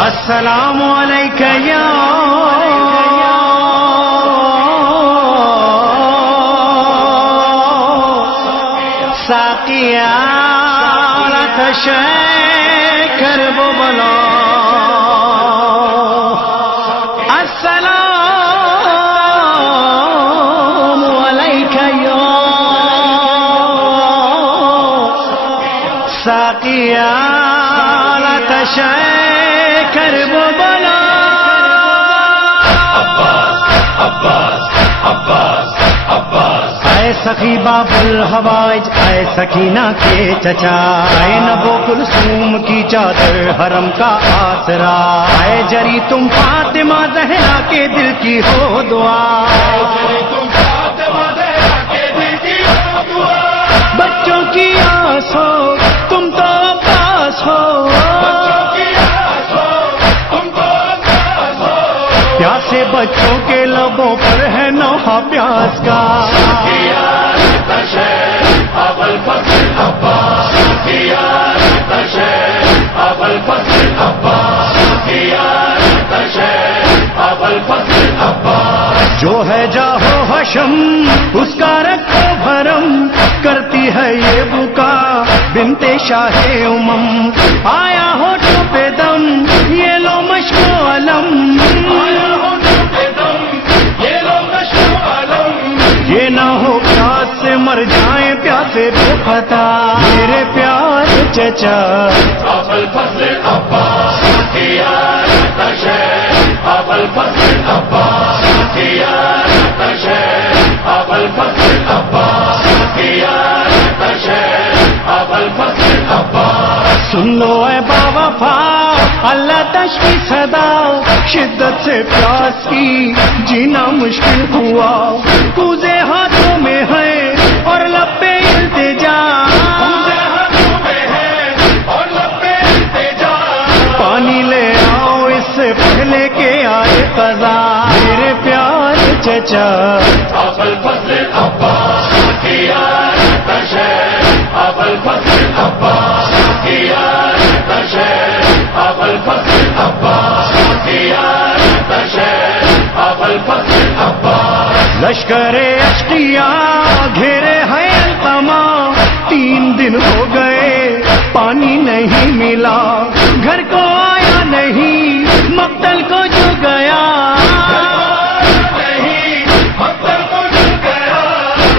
السلام علیک یا ساقی آتش کرب و بلا السلام علیک یا ساقی آتش کرب و بلا اے سخی باب الحوائج اے سکینہ کے چچا اے نبو کلثوم کی چادر حرم کا آسرا اے جری تم فاطمہ زہرا کے دل کی ہو دعا بچوں کی آس ہو تم تو پاس ہو پیاسے بچوں کے لبوں پر ہے نوحہ پیاس کا جو ہے جاہو حشم اس کا رکھو بھرم کرتی ہے یہ بکا بنت شاہ امم آیا ہو پہ دم یہ لو مشک و علم یہ نہ ہو پیاس سے مر جائیں پیاسے بے پتا میرے پیار چچا سن لو اے با وفا اللہ تشفی صدا شدت سے پیاس کی جینا مشکل ہوا کوزے ہاتھوں میں ہے اور لب پہ التجا پانی لے آؤ اس سے پہلے کہ آئے قضا میرے پیار چچا لشکر اشقیاء گھیرے ہے التما 3 دن ہو گئے پانی نہیں ملا گھر کو آیا نہیں مقتل کو جو گیا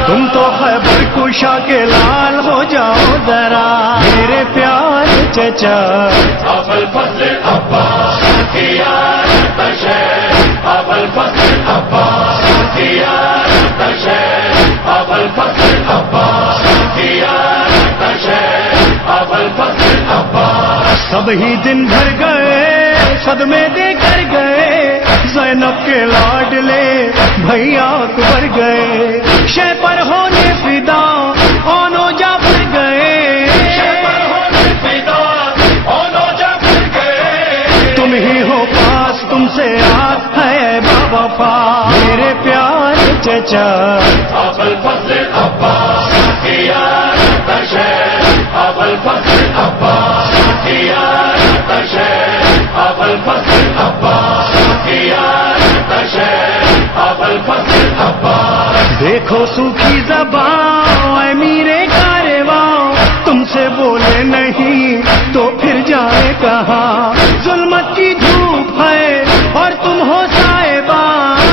تم تو خیبر کشا کے لال ہو جاؤ ذرا میرے پیار چچا سب ہی دن بھر گئے صدمے دے کر گئے زینب کے لاڈلے بھیا اکبر گئے شہ پر ہونے فدا اونو جعفر گئے تم ہی ہو پاس تم سے آس ہے با وفا میرے پیار چچا دیکھو سوکھی زبان اے میرے کارواں تم سے بولے نہیں تو پھر جائے کہاں ظلمت کی دھوپ ہے اور تم ہو صاحبان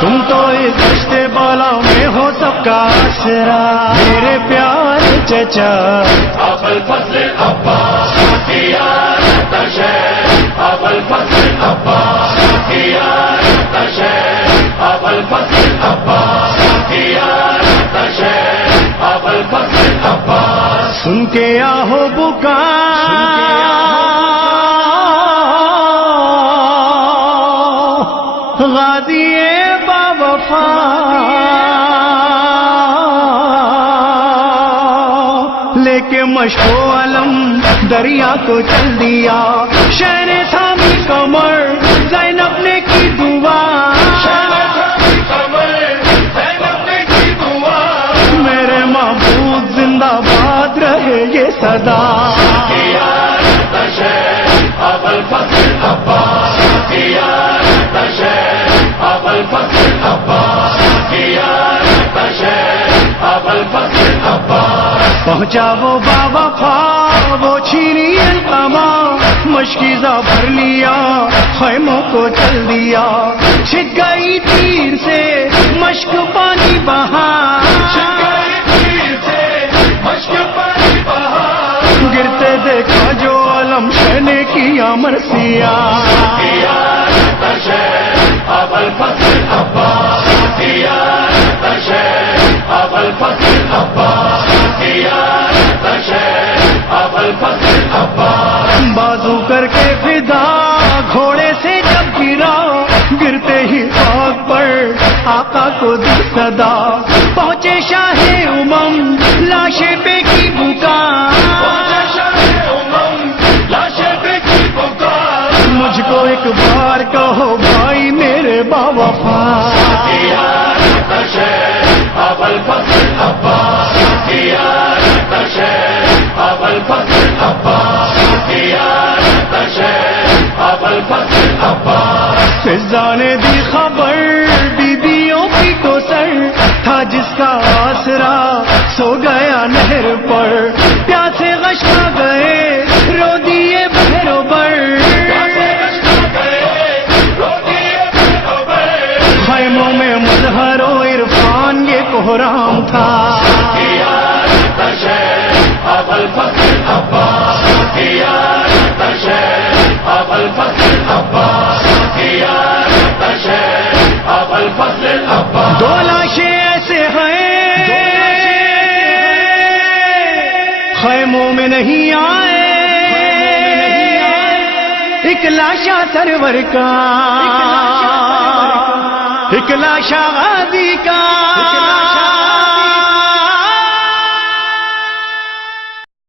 تم تو اس رشتے بالا میں ہو سب کا آسرا میرے پیار چچا سن کے آہو بکا غازی با وفا لے کے مشک و علم دریا کو چل دیا شہر تھامی کمر زینب نے کی دعا پہنچا وہ باوفا وہ چھینی القما، مشکیزہ بھر لیا خیموں کو چل دیا، چھک گئی تیر سے مشک پانی بہا، گرتے دیکھا جو علم شہ نے کیا مرثیہ، بازو کر کے فدا گھوڑے سے جب گرا، گرتے ہی خاک پر آقا کو دی صدا، پہنچے شاہ امم لاشے پہ کی پکار، مجھ کو ایک بار کہو بھائی میرے باوفا، فضا نے دی خبر بیویوں کی کو سر، تھا جس کا آسرا سو گیا نہر پر، پیاسے غش کھا گئے رو دیے بہرو بر، خیموں میں مظہر و عرفان یہ کوہرام تھا، دو لاشیں ایسے ہیں خیموں میں نہیں آئے، ایک لاشا سرور کا ایک لاشا غازی کا،